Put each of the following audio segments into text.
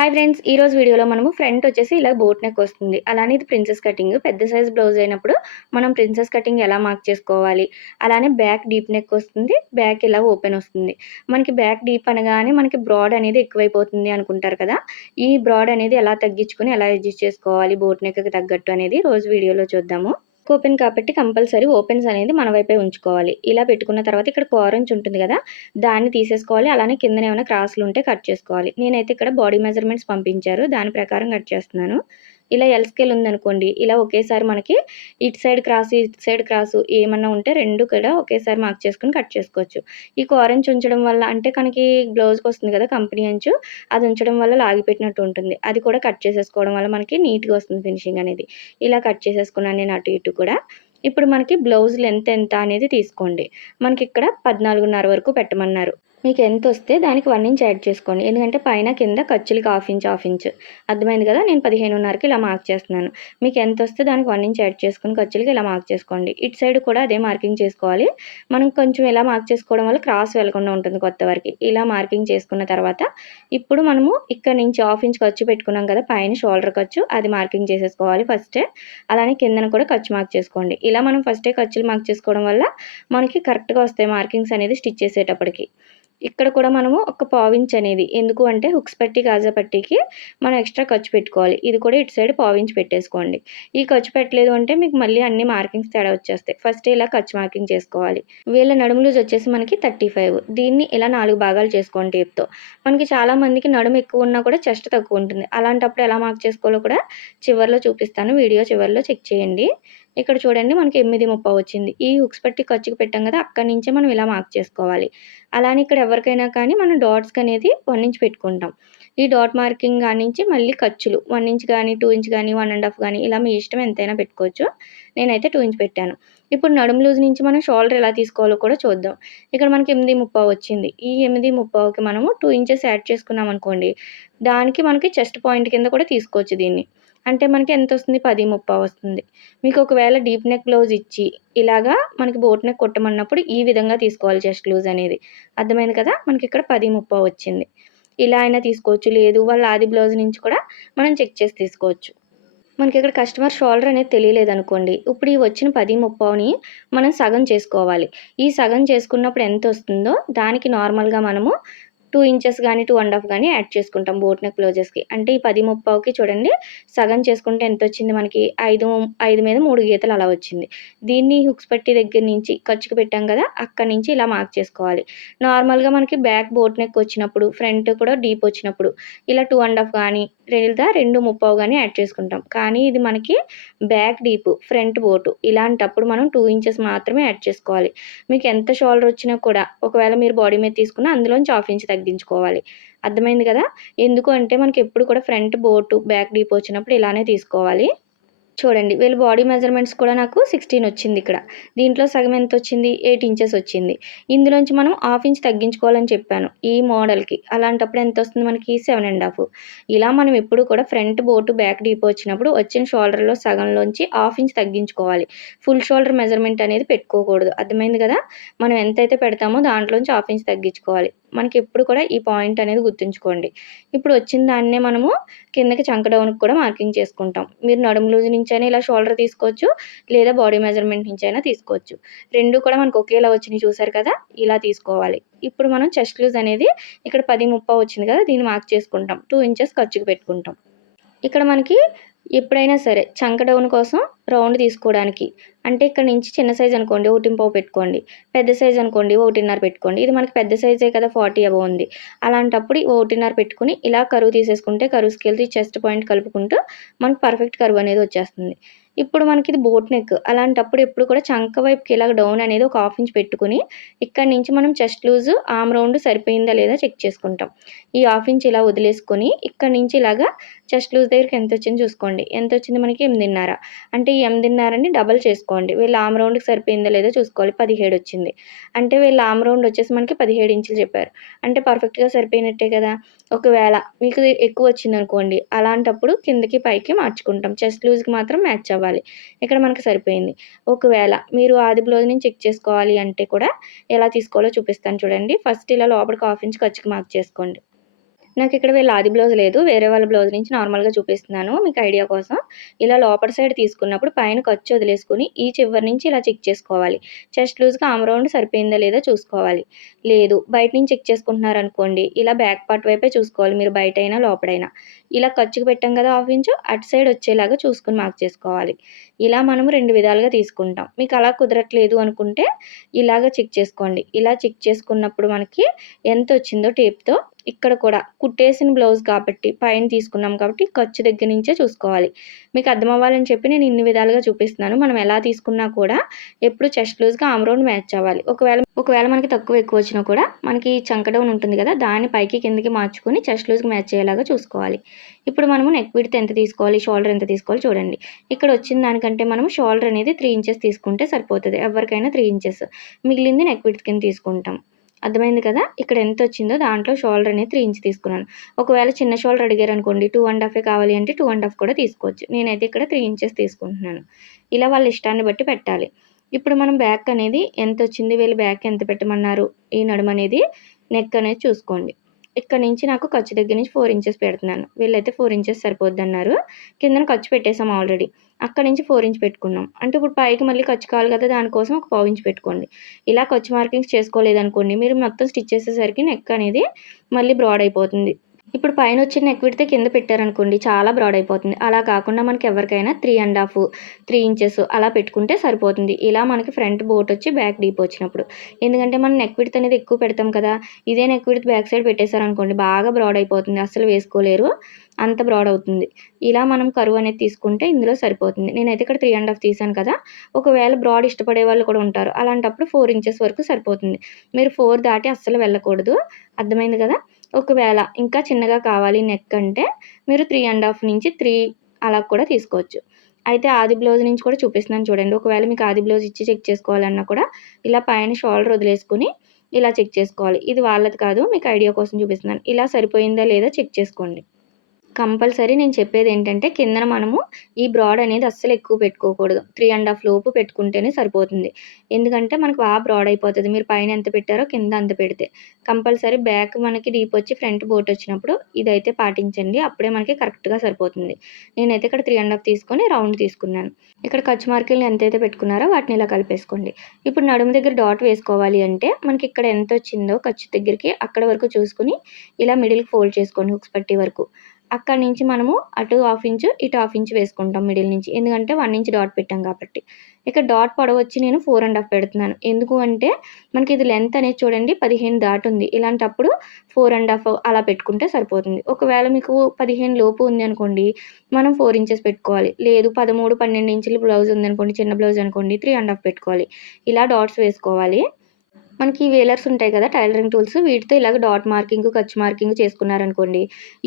Hi friends ఈ రోజు వీడియోలో మనము ఫ్రంట్ వచ్చేసి ఇలా బోట్ నెక్ వస్తుంది. అలానే ఇది ప్రిన్సెస్ కటింగ్ పెద్ద సైజ్ బ్లౌజ్ అయినప్పుడు మనం ప్రిన్సెస్ కటింగ్ ఎలా మార్క్ చేసుకోవాలి? అలానే బ్యాక్ డీప్ నెక్ వస్తుంది. బ్యాక్ ఇలా ఓపెన్ వస్తుంది. మనకి బ్యాక్ డీప్ అనగానే మనకి బ్రాడ్ అనేది ఎక్కువైపోతుంది అనుకుంటారు కదా? ఈ బ్రాడ్ అనేది ఎలా తగ్గించుకుని ఎలా అడ్జస్ట్ చేసుకోవాలి? బోట్ నెక్కి తగ్గట్టు అనేది రోజు వీడియోలో చూద్దాము. ఓపెన్ కాబట్టి కంపల్సరీ ఓపెన్స్ అనేది మన వైపే ఉంచుకోవాలి. ఇలా పెట్టుకున్న తర్వాత ఇక్కడ కోరంచ్ ఉంటుంది కదా దాన్ని తీసేసుకోవాలి. అలానే కింద ఏమైనా క్రాస్లు ఉంటే కట్ చేసుకోవాలి. నేనైతే ఇక్కడ బాడీ మెజర్మెంట్స్ పంపించారు. దాని ప్రకారం కట్ చేస్తున్నాను. ఇలా ఎల్ స్కేల్ ఉందనుకోండి ఇలా ఒకేసారి మనకి ఇటు సైడ్ క్రాస్ ఇటు సైడ్ క్రాస్ ఏమన్నా ఉంటే రెండు కూడా ఒకేసారి మార్క్ చేసుకుని కట్ చేసుకోవచ్చు. ఈ కోరెంచ్ ఉంచడం వల్ల అంటే మనకి బ్లౌజ్కి వస్తుంది కదా కంపెనీ అంచు అది ఉంచడం వల్ల లాగిపెట్టినట్టు ఉంటుంది. అది కూడా కట్ చేసేసుకోవడం వల్ల మనకి నీట్గా వస్తుంది ఫినిషింగ్ అనేది. ఇలా కట్ చేసేసుకున్నాను నేను అటు ఇటు కూడా. ఇప్పుడు మనకి బ్లౌజ్ లెంత్ ఎంత అనేది తీసుకోండి. మనకి ఇక్కడ పద్నాలుగున్నర వరకు పెట్టమన్నారు. మీకు ఎంత వస్తే దానికి వన్ ఇంచ్ యాడ్ చేసుకోండి. ఎందుకంటే పైన కింద ఖర్చులకి హాఫ్ ఇంచ్ హాఫ్ ఇంచ్ అర్థమైంది కదా? నేను పదిహేనున్నరకి ఇలా మార్క్ చేస్తున్నాను. మీకు ఎంత వస్తే దానికి వన్ ఇంచ్ యాడ్ చేసుకుని ఖర్చులకి ఇలా మార్క్ చేసుకోండి. ఇటు సైడ్ కూడా అదే మార్కింగ్ చేసుకోవాలి. మనం కొంచెం ఇలా మార్క్ చేసుకోవడం వల్ల క్రాస్ వెళ్ళకుండా ఉంటుంది కొత్త వరకు. ఇలా మార్కింగ్ చేసుకున్న తర్వాత ఇప్పుడు మనము ఇక్కడ నుంచి హాఫ్ ఇంచ్ ఖర్చు పెట్టుకున్నాం కదా? పైన షోల్డర్ ఖర్చు అది మార్కింగ్ చేసేసుకోవాలి ఫస్టే అలానే కిందన కూడా ఖర్చు మార్క్ చేసుకోండి. ఇలా మనం ఫస్టే ఖర్చులు మార్క్ చేసుకోవడం వల్ల మనకి కరెక్ట్గా వస్తాయి మార్కింగ్స్ అనేది స్టిచ్ చేసేటప్పటికి. ఇక్కడ కూడా మనము ఒక పావించ్ అనేది. ఎందుకు అంటే హుక్స్ పట్టి కాజా పట్టికి మనం ఎక్స్ట్రా ఖర్చు పెట్టుకోవాలి. ఇది కూడా ఇటు సైడ్ పావించ్ పెట్టేసుకోండి. ఈ ఖర్చు పెట్టలేదు అంటే మీకు మళ్ళీ అన్ని మార్కింగ్స్ తేడా వచ్చేస్తాయి. ఫస్ట్ ఇలా ఖర్చు మార్కింగ్ చేసుకోవాలి. వీళ్ళ నడుము లూజ్ వచ్చేసి మనకి థర్టీ ఫైవ్. దీన్ని ఇలా నాలుగు భాగాలు చేసుకోండి టేప్తో. మనకి చాలా మందికి నడుము ఎక్కువ ఉన్నా కూడా చెస్ట్ తక్కువ ఉంటుంది. అలాంటప్పుడు ఎలా మార్క్ చేసుకోవాలో కూడా చివరిలో చూపిస్తాను. వీడియో చివరిలో చెక్ చేయండి. ఇక్కడ చూడండి మనకి ఎనిమిది ముప్పై వచ్చింది. ఈ హుక్స్ పట్టి ఖర్చుకు పెట్టాం కదా అక్కడి నుంచే మనం ఇలా మార్క్ చేసుకోవాలి. అలానే ఇక్కడ ఎవరికైనా కానీ మనం డాట్స్ అనేది వన్ ఇంచ్ పెట్టుకుంటాం. ఈ డాట్ మార్కింగ్ నుంచి మళ్ళీ ఖర్చులు వన్ ఇంచ్ కానీ టూ ఇంచ్ కానీ వన్ అండ్ హాఫ్ కానీ ఇలా మీ ఇష్టం ఎంతైనా పెట్టుకోవచ్చు. నేనైతే టూ ఇంచ్ పెట్టాను. ఇప్పుడు నడుము లూజ్ నుంచి మనం షోల్డర్ ఎలా తీసుకోవాలో కూడా చూద్దాం. ఇక్కడ మనకి ఎనిమిది ముప్పై వచ్చింది. ఈ ఎనిమిది ముప్పావుకి మనము టూ ఇంచెస్ యాడ్ చేసుకున్నాం అనుకోండి దానికి మనకి చెస్ట్ పాయింట్ కింద కూడా తీసుకోవచ్చు దీన్ని. అంటే మనకి ఎంత వస్తుంది పది ముప్పై వస్తుంది. మీకు ఒకవేళ డీప్ నెక్ బ్లౌజ్ ఇచ్చి ఇలాగా మనకి బోట్ నెక్ కొట్టమన్నప్పుడు ఈ విధంగా తీసుకోవాలి చెస్ట్ లూజ్ అనేది. అర్థమైంది కదా? మనకి ఇక్కడ పది ముప్పై వచ్చింది. ఇలా అయినా తీసుకోవచ్చు. లేదు వాళ్ళ ఆది బ్లౌజ్ నుంచి కూడా మనం చెక్ చేసి తీసుకోవచ్చు. మనకి ఇక్కడ కస్టమర్ షోల్డర్ అనేది తెలియలేదు అనుకోండి ఇప్పుడు ఈ వచ్చిన పది ముప్పావుని మనం సగం చేసుకోవాలి. ఈ సగం చేసుకున్నప్పుడు ఎంత వస్తుందో దానికి నార్మల్గా మనము టూ ఇంచెస్ కానీ టూ అండ్ హాఫ్ కానీ యాడ్ చేసుకుంటాం బోట్ నెక్ బ్లౌజెస్కి అంటే ఈ పది ముప్పావుకి చూడండి సగం చేసుకుంటే ఎంత వచ్చింది మనకి ఐదు ఐదు మీద మూడు గీతలు అలా వచ్చింది. దీన్ని హుక్స్ పట్టి దగ్గర నుంచి ఖర్చుకు పెట్టాం కదా అక్కడ నుంచి ఇలా మార్క్ చేసుకోవాలి. నార్మల్గా మనకి బ్యాక్ బోట్ నెక్ వచ్చినప్పుడు ఫ్రంట్ కూడా డీప్ వచ్చినప్పుడు ఇలా టూ అండ్ హాఫ్ కానీ లేదా రెండు ముప్పావు కానీ యాడ్ చేసుకుంటాం. కానీ ఇది మనకి బ్యాక్ డీప్ ఫ్రంట్ బోటు ఇలాంటప్పుడు మనం టూ ఇంచెస్ మాత్రమే యాడ్ చేసుకోవాలి. మీకు ఎంత షోల్డర్ వచ్చినా కూడా ఒకవేళ మీరు బాడీ మీద తీసుకున్నా అందులోంచి హాఫ్ ఇంచ్ తగ్గించుకోవాలి. అర్థమైంది కదా? ఎందుకు అంటే మనకి ఎప్పుడు కూడా ఫ్రంట్ బోటు బ్యాక్ డీప్ వచ్చినప్పుడు ఇలానే తీసుకోవాలి. చూడండి వీళ్ళ బాడీ మెజర్మెంట్స్ కూడా నాకు సిక్స్టీన్ వచ్చింది ఇక్కడ. దీంట్లో సగం ఎంత వచ్చింది? ఎయిట్ ఇంచెస్ వచ్చింది. ఇందులోంచి మనం హాఫ్ ఇంచ్ తగ్గించుకోవాలని చెప్పాను ఈ మోడల్కి. అలాంటప్పుడు ఎంత వస్తుంది మనకి? Seven and half. ఇలా మనం ఎప్పుడు కూడా ఫ్రంట్ బోటు బ్యాక్ డీప్ వచ్చినప్పుడు వచ్చిన షోల్డర్లో సగంలోంచి హాఫ్ ఇంచ్ తగ్గించుకోవాలి. ఫుల్ షోల్డర్ మెజర్మెంట్ అనేది పెట్టుకోకూడదు. అర్థమైంది కదా? మనం ఎంతైతే పెడతామో దాంట్లోంచి హాఫ్ ఇంచ్ తగ్గించుకోవాలి. మనకి ఎప్పుడు కూడా ఈ పాయింట్ అనేది గుర్తుంచుకోండి. ఇప్పుడు వచ్చిన దాన్నే మనము కిందకి చంక డౌన్కి కూడా మార్కింగ్ చేసుకుంటాం. మీరు నడుము లూజ్ నుంచి అయినా ఇలా షోల్డర్ తీసుకోవచ్చు లేదా బాడీ మెజర్మెంట్ నుంచి అయినా తీసుకోవచ్చు. రెండు కూడా మనకు ఒకేలా వచ్చినాయి చూసారు కదా ఇలా తీసుకోవాలి. ఇప్పుడు మనం చెస్ట్ లూజ్ అనేది ఇక్కడ పది ముప్పై వచ్చింది కదా దీన్ని మార్క్ చేసుకుంటాం. టూ ఇంచెస్ ఖర్చుకు పెట్టుకుంటాం. ఇక్కడ మనకి ఎప్పుడైనా సరే చంక డౌన్ కోసం రౌండ్ తీసుకోవడానికి. అంటే ఇక్కడ నుంచి చిన్న సైజ్ అనుకోండి ఒకటి పావు పెట్టుకోండి. పెద్ద సైజ్ అనుకోండి ఒకటిన్నర పెట్టుకోండి. ఇది మనకి పెద్ద సైజే కదా ఫార్టీ అబో ఉంది. అలాంటప్పుడు ఒకటిన్నర పెట్టుకుని ఇలా కరువు తీసేసుకుంటే కరువు స్కేల్తో చెస్ట్ పాయింట్ కలుపుకుంటూ మనకు పర్ఫెక్ట్ కరువు అనేది వచ్చేస్తుంది. ఇప్పుడు మనకి ఇది బోట్ నెక్. అలాంటప్పుడు ఎప్పుడు కూడా చంక వైపుకి ఇలా డౌన్ అనేది ఒక హాఫ్ ఇంచ్ పెట్టుకుని ఇక్కడ నుంచి మనం చెస్ట్ లూజ్ ఆమ్ రౌండ్ సరిపోయిందా లేదా చెక్ చేసుకుంటాం. ఈ హాఫ్ ఇంచ్ ఇలా వదిలేసుకొని ఇక్కడ నుంచి ఇలాగా చెస్ట్ లూజ్ దగ్గరికి ఎంత వచ్చింది చూసుకోండి. ఎంత వచ్చింది మనకి ఎనిమిదిన్నర. అంటే ఈ ఎనిమిదిన్నరని డబల్ చేసుకోండి. వీళ్ళ ఆమ్ రౌండ్కి సరిపోయిందా లేదో చూసుకోవాలి. పదిహేడు వచ్చింది. అంటే వీళ్ళ ఆమ్ రౌండ్ వచ్చేసి మనకి పదిహేడు ఇంచులు చెప్పారు. అంటే పర్ఫెక్ట్గా సరిపోయినట్టే కదా. ఒకవేళ మీకు ఎక్కువ వచ్చింది అనుకోండి. అలాంటప్పుడు కిందకి పైకి మార్చుకుంటాం. చెస్ట్ లూజ్కి మాత్రం మ్యాచ్ అవ్వాలి. ఇక్కడ మనకి సరిపోయింది. ఒకవేళ మీరు ఆది బ్లౌజ్ని చెక్ చేసుకోవాలి అంటే కూడా ఎలా తీసుకోవాలో చూపిస్తాను చూడండి. ఫస్ట్ ఇలా లోపలికి హాఫ్ ఇంచ్ ఖర్చుకి మార్క్ చేసుకోండి. నాకు ఇక్కడ వీళ్ళ ఆది బ్లౌజ్ లేదు. వేరే వాళ్ళ బ్లౌజ్ నుంచి నార్మల్గా చూపిస్తున్నాను మీకు ఐడియా కోసం. ఇలా లోపల సైడ్ తీసుకున్నప్పుడు పైన ఖర్చు వదిలేసుకుని ఈ చివరి నుంచి ఇలా చెక్ చేసుకోవాలి. చెస్ట్ లూజ్గా ఆమ్రౌండ్ సరిపోయిందా లేదా చూసుకోవాలి. లేదు బయట నుంచి చెక్ చేసుకుంటున్నారు అనుకోండి ఇలా బ్యాక్ పార్ట్ వైపే చూసుకోవాలి మీరు బయట అయినా లోపడైనా. ఇలా ఖర్చుకు పెట్టాం కదా హాఫ్ ఇంచు అటు సైడ్ వచ్చేలాగా చూసుకుని మార్క్ చేసుకోవాలి. ఇలా మనం రెండు విధాలుగా తీసుకుంటాం. మీకు అలా కుదరట్లేదు అనుకుంటే ఇలాగ చెక్ చేసుకోండి. ఇలా చెక్ చేసుకున్నప్పుడు మనకి ఎంత వచ్చిందో టేప్తో ఇక్కడ కూడా కుట్టేసిన బ్లౌజ్ కాబట్టి పైన తీసుకున్నాం కాబట్టి ఖర్చు దగ్గర నుంచే చూసుకోవాలి. మీకు అర్థం అవ్వాలని చెప్పి నేను ఇన్ని విధాలుగా చూపిస్తున్నాను. మనం ఎలా తీసుకున్నా కూడా ఎప్పుడు చెస్ట్ లూజ్గా ఆమ్రౌండ్ మ్యాచ్ అవ్వాలి. ఒకవేళ ఒకవేళ మనకి తక్కువ ఎక్కువ వచ్చినా కూడా మనకి చంక డౌన్ ఉంటుంది కదా దాన్ని పైకి కిందకి మార్చుకొని చెస్ట్ లూజ్కి మ్యాచ్ అయ్యేలాగా చూసుకోవాలి. ఇప్పుడు మనము నెక్ విడ్త్ ఎంత తీసుకోవాలి షోల్డర్ ఎంత తీసుకోవాలి చూడండి. ఇక్కడ వచ్చిన దానికంటే మనం షోల్డర్ అనేది త్రీ ఇంచెస్ తీసుకుంటే సరిపోతుంది. ఎవరికైనా త్రీ ఇంచెస్ మిగిలింది నెక్ విడ్త్ కింద తీసుకుంటాం. అర్థమైంది కదా? ఇక్కడ ఎంత వచ్చిందో దాంట్లో షోల్డర్ అనేది త్రీ ఇంచ్ తీసుకున్నాను. ఒకవేళ చిన్న షోల్డర్ అడిగారు అనుకోండి టూ అండ్ హాఫే కావాలి అంటే టూ అండ్ హాఫ్ కూడా తీసుకోవచ్చు. నేనైతే ఇక్కడ త్రీ ఇంచెస్ తీసుకుంటున్నాను. ఇలా వాళ్ళ ఇష్టాన్ని బట్టి పెట్టాలి. ఇప్పుడు మనం బ్యాక్ అనేది ఎంత వచ్చింది వీళ్ళు బ్యాక్ ఎంత పెట్టమన్నారు? ఈ నడుము అనేది నెక్ అనేది చూసుకోండి. ఇక్కడ నుంచి నాకు ఖర్చు దగ్గర నుంచి ఫోర్ ఇంచెస్ పెడుతున్నాను. వీళ్ళైతే ఫోర్ ఇంచెస్ సరిపోద్ది అన్నారు కిందన ఖర్చు పెట్టేసాం ఆల్రెడీ అక్కడ నుంచి ఫోర్ ఇంచ్ పెట్టుకున్నాం. అంటే ఇప్పుడు పైకి మళ్ళీ ఖర్చు కావాలి కదా దానికోసం ఒక పావు ఇంచ్ పెట్టుకోండి. ఇలా ఖర్చు మార్కింగ్స్ చేసుకోలేదనుకోండి మీరు మొత్తం స్టిచ్ చేసేసరికి నెక్ అనేది మళ్ళీ బ్రాడ్ అయిపోతుంది. ఇప్పుడు పైన వచ్చిన నెక్ విడితే కింద పెట్టారనుకోండి చాలా బ్రాడ్ అయిపోతుంది. అలా కాకుండా మనకి ఎవరికైనా three and half three inches అలా పెట్టుకుంటే సరిపోతుంది. ఇలా మనకి ఫ్రంట్ బోట్ వచ్చి బ్యాక్ డీప్ వచ్చినప్పుడు. ఎందుకంటే మనం నెక్ విడత్ అనేది ఎక్కువ పెడతాం కదా ఇదే నెక్ విడత్ బ్యాక్ సైడ్ పెట్టేశారనుకోండి బాగా బ్రాడ్ అయిపోతుంది. అసలు వేసుకోలేరు అంత బ్రాడ్ అవుతుంది. ఇలా మనం కరువు అనేది తీసుకుంటే ఇందులో సరిపోతుంది. నేనైతే ఇక్కడ త్రీ అండ్ హాఫ్ తీసాను కదా ఒకవేళ బ్రాడ్ ఇష్టపడే వాళ్ళు కూడా ఉంటారు. అలాంటప్పుడు ఫోర్ ఇంచెస్ వరకు సరిపోతుంది. మీరు ఫోర్ దాటి అస్సలు వెళ్ళకూడదు. అర్థమైంది కదా? ఒకవేళ ఇంకా చిన్నగా కావాలి నెక్ అంటే మీరు త్రీ అండ్ హాఫ్ నుంచి త్రీ అలా కూడా తీసుకోవచ్చు. అయితే ఆది బ్లౌజ్ నుంచి కూడా చూపిస్తున్నాను చూడండి. ఒకవేళ మీకు ఆది బ్లౌజ్ ఇచ్చి చెక్ చేసుకోవాలన్నా కూడా ఇలా పైన షోల్డర్ వదిలేసుకుని ఇలా చెక్ చేసుకోవాలి. ఇది వాళ్ళది కాదు మీకు ఐడియా కోసం చూపిస్తున్నాను. ఇలా సరిపోయిందా లేదా చెక్ చేసుకోండి. కంపల్సరీ నేను చెప్పేది ఏంటంటే కిందన మనము ఈ బ్రాడ్ అనేది అస్సలు ఎక్కువ పెట్టుకోకూడదు. త్రీ అండ్ హాఫ్ లోపు పెట్టుకుంటేనే సరిపోతుంది. ఎందుకంటే మనకు బాగా బ్రాడ్ అయిపోతుంది. మీరు పైన ఎంత పెట్టారో కింద అంత పెడితే. కంపల్సరీ బ్యాక్ మనకి డీప్ వచ్చి ఫ్రంట్ బోట్ వచ్చినప్పుడు ఇదైతే పాటించండి. అప్పుడే మనకి కరెక్ట్గా సరిపోతుంది. నేనైతే ఇక్కడ త్రీ అండ్ హాఫ్ తీసుకొని రౌండ్ తీసుకున్నాను. ఇక్కడ ఖర్చు మార్కులు ఎంతైతే పెట్టుకున్నారో వాటిని ఇలా కలిపేసుకోండి. ఇప్పుడు నడుము దగ్గర డాట్ వేసుకోవాలి అంటే మనకి ఇక్కడ ఎంత వచ్చిందో ఖర్చు దగ్గరికి అక్కడ వరకు చూసుకుని ఇలా మిడిల్కి ఫోల్డ్ చేసుకోండి హుక్స్ పట్టి వరకు. అక్కడి నుంచి మనము అటు హాఫ్ ఇంచు ఇటు హాఫ్ ఇంచు వేసుకుంటాం మిడిల్ నుంచి. ఎందుకంటే వన్ ఇంచ్ డాట్ పెట్టాం కాబట్టి. ఇక్కడ డాట్ పొడవు వచ్చి నేను ఫోర్ అండ్ హాఫ్ పెడుతున్నాను. ఎందుకు అంటే మనకి ఇది లెంత్ అనేది చూడండి పదిహేను దాటి ఉంది. ఇలాంటప్పుడు ఫోర్ అండ్ హాఫ్ అలా పెట్టుకుంటే సరిపోతుంది. ఒకవేళ మీకు పదిహేను లోపు ఉంది అనుకోండి మనం ఫోర్ ఇంచెస్ పెట్టుకోవాలి. లేదు పదమూడు పన్నెండు ఇంచులు బ్లౌజ్ ఉంది అనుకోండి చిన్న బ్లౌజ్ అనుకోండి త్రీ అండ్ హాఫ్ పెట్టుకోవాలి. ఇలా డాట్స్ వేసుకోవాలి. మనకి వేలర్స్ ఉంటాయి కదా టైలరింగ్ టూల్స్ వీటితో ఇలాగ డాట్ మార్కింగ్ ఖర్చు మార్కింగ్ చేసుకున్నారనుకోండి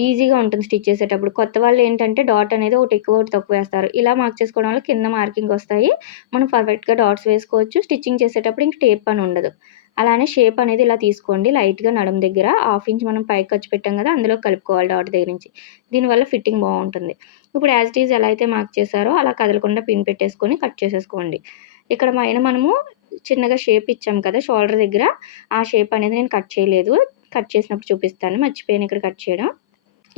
ఈజీగా ఉంటుంది స్టిచ్ చేసేటప్పుడు. కొత్త వాళ్ళు ఏంటంటే డాట్ అనేది ఒకటి ఎక్కువ ఒకటి తక్కువ వేస్తారు. ఇలా మార్క్ చేసుకోవడం వల్ల కింద మార్కింగ్ వస్తాయి. మనం పర్ఫెక్ట్గా డాట్స్ వేసుకోవచ్చు. స్టిచ్చింగ్ చేసేటప్పుడు ఇంక టేప్ అని ఉండదు. అలానే షేప్ అనేది ఇలా తీసుకోండి. లైట్గా నడుము దగ్గర హాఫ్ ఇంచ్ మనం పైకి ఖర్చు పెట్టాం కదా అందులో కలుపుకోవాలి డాట్ దగ్గర నుంచి. దీనివల్ల ఫిట్టింగ్ బాగుంటుంది. ఇప్పుడు యాజ్ ఇట్ ఈజ్ ఎలా అయితే మార్క్ చేశారో అలా కదలకుండా పిన్ పెట్టేసుకొని కట్ చేసేసుకోండి. ఇక్కడ పైన మనము చిన్నగా షేప్ ఇచ్చాం కదా షోల్డర్ దగ్గర. ఆ షేప్ అనేది నేను కట్ చేయలేదు. కట్ చేసినప్పుడు చూపిస్తాను. మర్చిపోయాను ఇక్కడ కట్ చేయడం.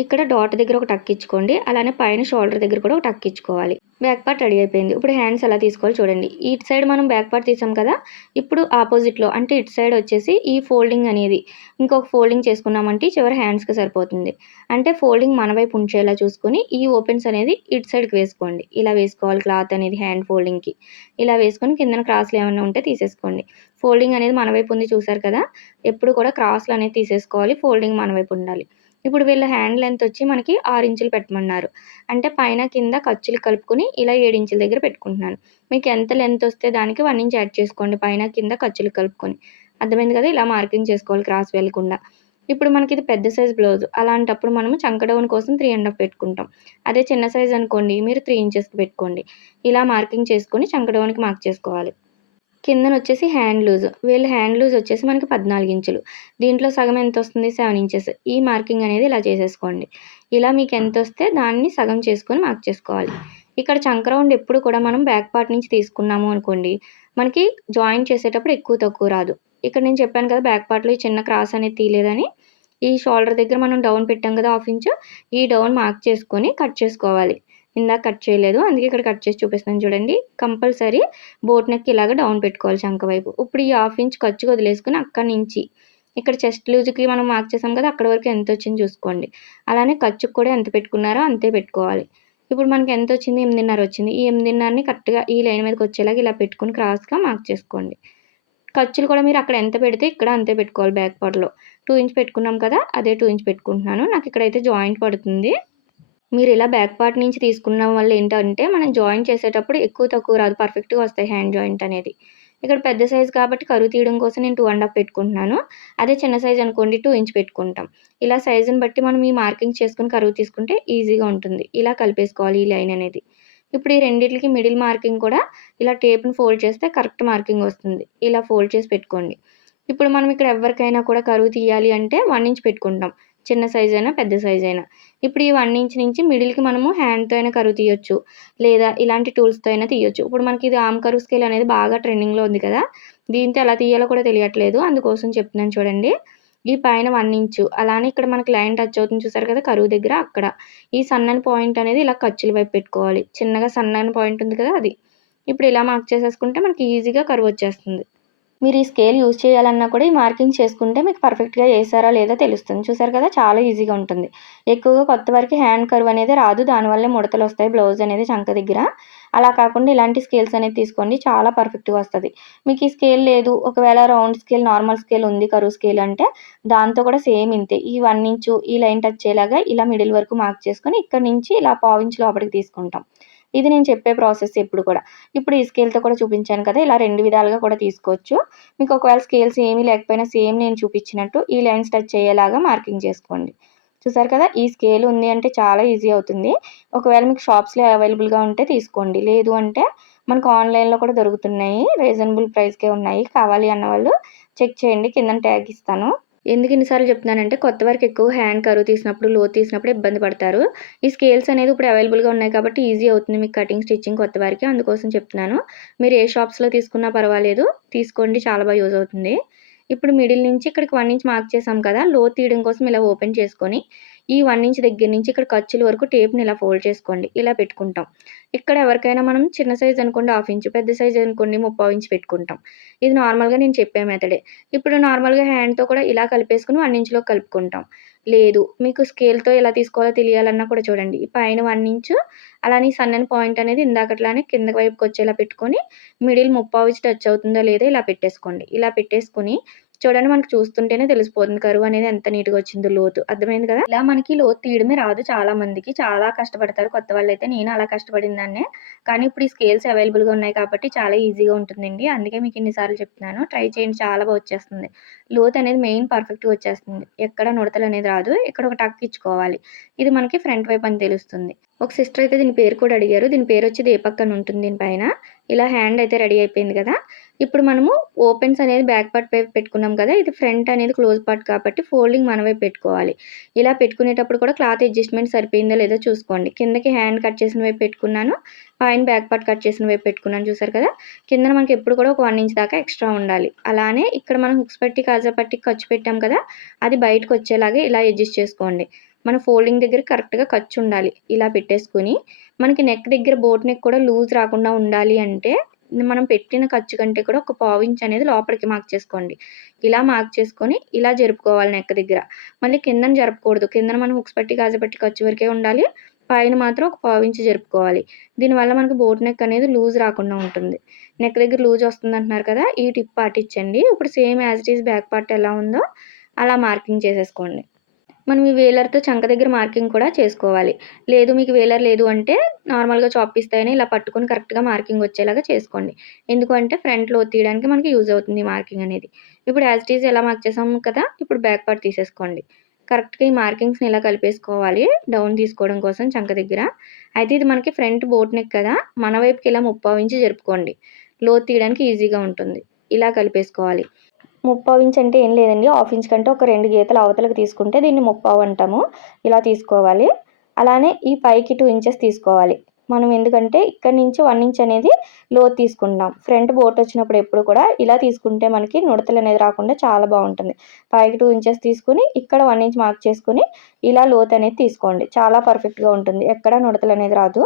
ఇక్కడ డాట్ దగ్గర ఒక టక్ ఇచ్చుకోండి. అలానే పైన షోల్డర్ దగ్గర కూడా ఒక టక్ ఇచ్చుకోవాలి. బ్యాక్ పార్ట్ రెడీ అయిపోయింది. ఇప్పుడు హ్యాండ్స్ ఎలా తీసుకోవాలి చూడండి. ఇటు సైడ్ మనం బ్యాక్ పార్ట్ తీసాం కదా. ఇప్పుడు ఆపోజిట్లో అంటే ఇటు సైడ్ వచ్చేసి ఈ ఫోల్డింగ్ అనేది ఇంకొక ఫోల్డింగ్ చేసుకున్నామంటే చివరి హ్యాండ్స్కి సరిపోతుంది. అంటే ఫోల్డింగ్ మన వైపు ఉంచేలా చూసుకొని ఈ ఓపెన్స్ అనేది ఇటు సైడ్కి వేసుకోండి. ఇలా వేసుకోవాలి క్లాత్ అనేది హ్యాండ్ ఫోల్డింగ్కి ఇలా వేసుకొని కిందన క్రాస్లు ఏమైనా ఉంటే తీసేసుకోండి. ఫోల్డింగ్ అనేది మన వైపు ఉంది చూసారు కదా. ఎప్పుడు కూడా క్రాస్లు అనేది తీసేసుకోవాలి. ఫోల్డింగ్ మన వైపు ఉండాలి. ఇప్పుడు వీళ్ళ హ్యాండ్ లెంత్ వచ్చి మనకి ఆరు ఇంచులు పెట్టమన్నారు. అంటే పైన కింద ఖర్చులు కలుపుకొని ఇలా ఏడు ఇంచుల దగ్గర పెట్టుకుంటున్నాను మీకు ఎంత లెంత్ వస్తే దానికి వన్ ఇంచ్ యాడ్ చేసుకోండి పైన కింద ఖర్చులు కలుపుకొని. అర్థమైంది కదా? ఇలా మార్కింగ్ చేసుకోవాలి క్రాస్ వెళ్ళకుండా. ఇప్పుడు మనకి ఇది పెద్ద సైజ్ బ్లౌజ్. అలాంటప్పుడు మనము చంక డౌన్ కోసం త్రీ అండ్ హాఫ్ పెట్టుకుంటాం. అదే చిన్న సైజ్ అనుకోండి మీరు త్రీ ఇంచెస్కి పెట్టుకోండి. ఇలా మార్కింగ్ చేసుకొని చంక డౌన్కి మార్క్ చేసుకోవాలి. కిందన వచ్చేసి హ్యాండ్ లూజ్. వీళ్ళ హ్యాండ్ లూజ్ వచ్చేసి మనకి పద్నాలుగు ఇంచులు. దీంట్లో సగం ఎంత వస్తుంది సెవెన్ ఇంచెస్. ఈ మార్కింగ్ అనేది ఇలా చేసేసుకోండి. ఇలా మీకు ఎంత వస్తే దాన్ని సగం చేసుకొని మార్క్ చేసుకోవాలి. ఇక్కడ చంక రౌండ్ ఎప్పుడు కూడా మనం బ్యాక్ పార్ట్ నుంచి తీసుకున్నాము అనుకోండి మనకి జాయిన్ చేసేటప్పుడు ఎక్కువ తక్కువ రాదు. ఇక్కడ నేను చెప్పాను కదా బ్యాక్ పార్ట్లో ఈ చిన్న క్రాస్ అనేది తీయలేదని. ఈ షోల్డర్ దగ్గర మనం డౌన్ పెట్టాం కదా హాఫ్ ఇంచ్. ఈ డౌన్ మార్క్ చేసుకొని కట్ చేసుకోవాలి. ఇందాక కట్ చేయలేదు. అందుకే ఇక్కడ కట్ చేసి చూపిస్తున్నాను చూడండి. కంపల్సరీ బోట్ నెక్ ఇలాగ డౌన్ పెట్టుకోవాలి చంక వైపు. ఇప్పుడు ఈ హాఫ్ ఇంచ్ ఖర్చు వదిలేసుకుని అక్కడి నుంచి ఇక్కడ చెస్ట్ లూజ్కి మనం మార్క్ చేసాం కదా అక్కడ వరకు ఎంత వచ్చింది చూసుకోండి. అలానే ఖర్చుకు కూడా ఎంత పెట్టుకున్నారో అంతే పెట్టుకోవాలి. ఇప్పుడు మనకి ఎంత వచ్చింది? ఎనిమిదిన్నర వచ్చింది. ఈ ఎనిమిదిన్నరని కరెక్ట్గా ఈ లైన్ మీదకి వచ్చేలాగా ఇలా పెట్టుకుని క్రాస్గా మార్క్ చేసుకోండి. ఖర్చులు కూడా మీరు అక్కడ ఎంత పెడితే ఇక్కడ అంతే పెట్టుకోవాలి బ్యాక్ పార్ట్లో టూ ఇంచ్ పెట్టుకున్నాం కదా అదే టూ ఇంచ్ పెట్టుకుంటున్నాను. నాకు ఇక్కడైతే జాయింట్ పడుతుంది. మీరు ఇలా బ్యాక్ పార్ట్ నుంచి తీసుకున్న వల్ల ఏంటంటే మనం జాయింట్ చేసేటప్పుడు ఎక్కువ తక్కువ రాదు. పర్ఫెక్ట్గా వస్తాయి హ్యాండ్ జాయింట్ అనేది. ఇక్కడ పెద్ద సైజ్ కాబట్టి కరువు తీయడం కోసం నేను టూ అండ్ హాఫ్ పెట్టుకుంటున్నాను. అదే చిన్న సైజ్ అనుకోండి టూ ఇంచ్ పెట్టుకుంటాం. ఇలా సైజుని బట్టి మనం ఈ మార్కింగ్ చేసుకుని కరువు తీసుకుంటే ఈజీగా ఉంటుంది. ఇలా కలిపేసుకోవాలి ఈ లైన్ అనేది. ఇప్పుడు ఈ రెండింటికి మిడిల్ మార్కింగ్ కూడా ఇలా టేప్ని ఫోల్డ్ చేస్తే కరెక్ట్ మార్కింగ్ వస్తుంది. ఇలా ఫోల్డ్ చేసి పెట్టుకోండి. ఇప్పుడు మనం ఇక్కడ ఎవరికైనా కూడా కరువు తీయాలి అంటే వన్ ఇంచ్ పెట్టుకుంటాం. చిన్న సైజ్ అయినా పెద్ద సైజ్ అయినా. ఇప్పుడు ఈ వన్ ఇంచ్ నుంచి మిడిల్కి మనము హ్యాండ్తో అయినా కరువు తీయొచ్చు. లేదా ఇలాంటి టూల్స్తో అయినా తీయొచ్చు. ఇప్పుడు మనకి ఇది ఆమ్ కరువు స్కేల్ అనేది బాగా ట్రెండింగ్లో ఉంది కదా. దీంతో ఎలా తీయాలో కూడా తెలియట్లేదు. అందుకోసం చెప్తున్నాను చూడండి. ఈ పైన వన్ ఇంచు. అలానే ఇక్కడ మనకి లైన్ టచ్ అవుతుంది చూసారు కదా కరువు దగ్గర అక్కడ. ఈ సన్నని పాయింట్ అనేది ఇలా ఖర్చుల వైపు పెట్టుకోవాలి. చిన్నగా సన్నని పాయింట్ ఉంది కదా అది. ఇప్పుడు ఇలా మార్క్ చేసేసుకుంటే మనకి ఈజీగా కరువు వచ్చేస్తుంది. మీరు ఈ స్కేల్ యూజ్ చేయాలన్నా కూడా ఈ మార్కింగ్ చేసుకుంటే మీకు పర్ఫెక్ట్గా వేసారా లేదో తెలుస్తుంది. చూసారు కదా? చాలా ఈజీగా ఉంటుంది. ఎక్కువగా కొత్త వరకు హ్యాండ్ కర్వ్ అనేది రాదు. దానివల్లే ముడతలు వస్తాయి. బ్లౌజ్ అనేది చంక దగ్గర. అలా కాకుండా ఇలాంటి స్కేల్స్ అనేది తీసుకోండి. చాలా పర్ఫెక్ట్గా వస్తుంది. మీకు ఈ స్కేల్ లేదు. ఒకవేళ రౌండ్ స్కేల్ నార్మల్ స్కేల్ ఉంది కరువు స్కేల్ అంటే దాంతో కూడా సేమ్ ఇంతే. ఈ వన్ ఇంచు ఈ లైన్ టచ్ అయ్యేలాగా ఇలా మిడిల్ వరకు మార్క్ చేసుకొని ఇక్కడ నుంచి ఇలా పావించి లోపలికి తీసుకుంటాం. ఇది నేను చెప్పే ప్రాసెస్ ఎప్పుడు కూడా. ఇప్పుడు ఈ స్కేల్తో కూడా చూపించాను కదా ఇలా రెండు విధాలుగా కూడా తీసుకోవచ్చు. మీకు ఒకవేళ స్కేల్స్ ఏమీ లేకపోయినా సేమ్ నేను చూపించినట్టు ఈ లైన్స్ టచ్ అయ్యేలాగా మార్కింగ్ చేసుకోండి. చూసారు కదా ఈ స్కేల్ ఉంది అంటే చాలా ఈజీ అవుతుంది. ఒకవేళ మీకు షాప్స్లో అవైలబుల్గా ఉంటే తీసుకోండి. లేదు అంటే మనకు ఆన్లైన్లో కూడా దొరుకుతున్నాయి. రీజనబుల్ ప్రైస్కే ఉన్నాయి. కావాలి అన్న వాళ్ళు చెక్ చేయండి. కింద ట్యాగ్ ఇస్తాను. ఎందుకు ఇన్నిసార్లు చెప్తున్నానంటే కొత్త వారికి ఎక్కువ హ్యాండ్ కరువు తీసినప్పుడు లో తీసినప్పుడు ఇబ్బంది పడతారు. ఈ స్కేల్స్ అనేది ఇప్పుడు అవైలబుల్గా ఉన్నాయి కాబట్టి ఈజీ అవుతుంది మీకు కటింగ్ స్టిచ్చింగ్ కొత్త వారికి అందుకోసం చెప్తున్నాను. మీరు ఏ షాప్స్లో తీసుకున్నా పర్వాలేదు తీసుకోండి చాలా బాగా యూజ్ అవుతుంది. ఇప్పుడు మిడిల్ నుంచి ఇక్కడికి వన్ ఇంచ్ మార్క్ చేసాం కదా లో తీయడం కోసం ఇలా ఓపెన్ చేసుకొని ఈ వన్ ఇంచ్ దగ్గర నుంచి ఇక్కడ ఖర్చుల వరకు టేప్ని ఇలా ఫోల్డ్ చేసుకోండి. ఇలా పెట్టుకుంటాం. ఇక్కడ ఎవరికైనా మనం చిన్న సైజ్ అనుకోండి హాఫ్ ఇంచ్ పెద్ద సైజ్ అనుకోండి ముప్పై ఇంచ్ పెట్టుకుంటాం. ఇది నార్మల్గా నేను చెప్పే మెథడే. ఇప్పుడు నార్మల్గా హ్యాండ్తో కూడా ఇలా కలిపేసుకుని వన్ ఇంచ్లో కలుపుకుంటాం. లేదు మీకు స్కేల్తో ఎలా తీసుకోవాలో తెలియాలన్నా కూడా చూడండి. పైన వన్ ఇంచు అలానే సన్నని పాయింట్ అనేది ఇందాకట్లానే కింద వైపుకి వచ్చేలా పెట్టుకొని మిడిల్ ముప్పావు ఇంచ్ టచ్ అవుతుందో లేదో ఇలా పెట్టేసుకోండి. ఇలా పెట్టేసుకొని చూడండి మనకు చూస్తుంటేనే తెలిసిపోతుంది. కరువు అనేది ఎంత నీట్గా వచ్చిందో లోతు. అర్థమైంది కదా? ఇలా మనకి లోతు తీయడమే రాదు చాలా మందికి. చాలా కష్టపడతారు. కొత్త వాళ్ళు అయితే నేను అలా కష్టపడిందాన్నే. కానీ ఇప్పుడు ఈ స్కేల్స్ అవైలబుల్గా ఉన్నాయి కాబట్టి చాలా ఈజీగా ఉంటుందండి. అందుకే మీకు ఇన్నిసార్లు చెప్తున్నాను. ట్రై చేయండి. చాలా బాగా వచ్చేస్తుంది. లోతు అనేది మెయిన్ పర్ఫెక్ట్గా వచ్చేస్తుంది. ఎక్కడ నుడతలు అనేది రాదు. ఇక్కడ ఒక టక్ ఇచ్చుకోవాలి. ఇది మనకి ఫ్రంట్ వైపు అని తెలుస్తుంది. ఒక సిస్టర్ అయితే దీని పేరు కూడా అడిగారు. దీని పేరు వచ్చి దీపక్ ఉంటుంది దీనిపైన ఇలా హ్యాండ్ అయితే రెడీ అయిపోయింది కదా. ఇప్పుడు మనము ఓపెన్స్ అనేది బ్యాక్ పార్ట్ వైపు పెట్టుకున్నాం కదా. ఇది ఫ్రంట్ అనేది క్లోజ్ పార్ట్ కాబట్టి ఫోల్డింగ్ మన వైపు పెట్టుకోవాలి. ఇలా పెట్టుకునేటప్పుడు కూడా క్లాత్ అడ్జస్ట్మెంట్ సరిపోయిందో లేదో చూసుకోండి. కిందకి హ్యాండ్ కట్ చేసిన వైపు పెట్టుకున్నాను. పైన బ్యాక్ పార్ట్ కట్ చేసిన వైపు పెట్టుకున్నాను. చూసారు కదా? కింద మనకి ఎప్పుడు కూడా ఒక వన్ ఇంచ్ దాకా ఎక్స్ట్రా ఉండాలి. అలానే ఇక్కడ మనం హుక్స్ పట్టి కాజా పట్టి ఖర్చు పెట్టాం కదా. అది బయటకు వచ్చేలాగే ఇలా అడ్జస్ట్ చేసుకోండి. మన ఫోల్డింగ్ దగ్గర కరెక్ట్గా ఖర్చు ఉండాలి. ఇలా పెట్టేసుకొని మనకి నెక్ దగ్గర బోట్ నెక్ కూడా లూజ్ రాకుండా ఉండాలి అంటే మనం పెట్టిన ఖర్చు కంటే కూడా ఒక పావు ఇంచ్ అనేది లోపలికి మార్క్ చేసుకోండి. ఇలా మార్క్ చేసుకొని ఇలా జరుపుకోవాలి నెక్ దగ్గర. మళ్ళీ కిందన జరపకూడదు. కిందన మనం హుక్స్ పట్టి గాజు పట్టి ఖర్చు వరకే ఉండాలి. పైన మాత్రం ఒక పావు జరుపుకోవాలి. దీనివల్ల మనకి బోట్ నెక్ అనేది లూజ్ రాకుండా ఉంటుంది. నెక్ దగ్గర లూజ్ వస్తుంది అంటున్నారు కదా ఈ టిప్ పాటించండి. ఇప్పుడు same as it is back part ఎలా ఉందో అలా మార్కింగ్ చేసేసుకోండి. మనం ఈ వేలర్తో చంక దగ్గర మార్కింగ్ కూడా చేసుకోవాలి. లేదు మీకు వేలర్ లేదు అంటే నార్మల్గా చాప్ ఇస్తాయని ఇలా పట్టుకొని కరెక్ట్గా మార్కింగ్ వచ్చేలాగా చేసుకోండి. ఎందుకంటే ఫ్రంట్లో తీయడానికి మనకి యూజ్ అవుతుంది మార్కింగ్ అనేది. ఇప్పుడు యాజ్ ఈజ్ ఎలా మార్క్ చేసాం కదా ఇప్పుడు బ్యాక్ పార్ట్ తీసేసుకోండి. కరెక్ట్గా ఈ మార్కింగ్స్ని ఇలా కలిపేసుకోవాలి డౌన్ తీసుకోవడం కోసం చంక దగ్గర. అయితే ఇది మనకి ఫ్రంట్ బోట్ నెక్ కదా మన వైపుకి ఇలా ముప్పావు ఇంచి జరుపుకోండి. లో తీయడానికి ఈజీగా ఉంటుంది. ఇలా కలిపేసుకోవాలి. ముప్పావు ఇంచ్ అంటే ఏం లేదండి. హాఫ్ ఇంచ్ కంటే ఒక రెండు గీతలు అవతలకు తీసుకుంటే దీన్ని ముప్పావు అంటాము. ఇలా తీసుకోవాలి. అలానే ఈ పైకి టూ ఇంచెస్ తీసుకోవాలి. మనం ఎందుకంటే ఇక్కడ నుంచి వన్ ఇంచ్ అనేది లో తీసుకుంటాం ఫ్రంట్ బోట్ వచ్చినప్పుడు ఎప్పుడు కూడా ఇలా తీసుకుంటే మనకి నుడతలు అనేది రాకుండా చాలా బాగుంటుంది. పైకి టూ ఇంచెస్ తీసుకుని ఇక్కడ వన్ ఇంచ్ మార్క్ చేసుకుని ఇలా లోత్ అనేది తీసుకోండి. చాలా పర్ఫెక్ట్గా ఉంటుంది. ఎక్కడ నుడతలు అనేది రాదు.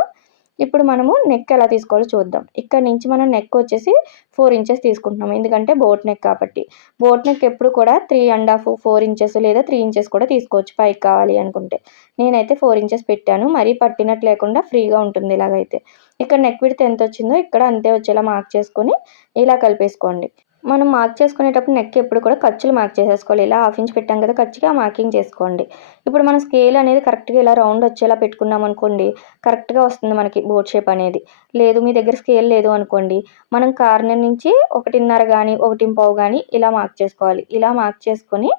ఇప్పుడు మనము నెక్ ఎలా తీసుకోవాలో చూద్దాం. ఇక్కడ నుంచి మనం నెక్ వచ్చేసి ఫోర్ ఇంచెస్ తీసుకుంటున్నాం ఎందుకంటే బోట్ నెక్ కాబట్టి. బోట్ నెక్ ఎప్పుడు కూడా three and half four inches లేదా త్రీ ఇంచెస్ కూడా తీసుకోవచ్చు పైకి కావాలి అనుకుంటే. నేనైతే ఫోర్ ఇంచెస్ పెట్టాను. మరీ పట్టినట్టు లేకుండా ఫ్రీగా ఉంటుంది ఇలాగైతే. ఇక్కడ నెక్ విడితే ఎంత వచ్చిందో ఇక్కడ అంతే వచ్చేలా మార్క్ చేసుకొని ఇలా కలిపేసుకోండి. మనం మార్క్ చేసుకునేటప్పుడు నెక్ ఎప్పుడు కూడా ఖర్చులు మార్క్ చేసేసుకోవాలి. ఇలా హాఫ్ ఇంచ్ పెట్టాం కదా ఖర్చుగా మార్కింగ్ చేసుకోండి. ఇప్పుడు మనం స్కేల్ అనేది కరెక్ట్గా ఇలా రౌండ్ వచ్చేలా పెట్టుకున్నాం అనుకోండి కరెక్ట్గా వస్తుంది మనకి బోట్ షేప్ అనేది. లేదు మీ దగ్గర స్కేల్ లేదు అనుకోండి మనం కార్నర్ నుంచి ఒకటిన్నర కానీ ఒకటి పావు కానీ ఇలా మార్క్ చేసుకోవాలి. ఇలా మార్క్ చేసుకొని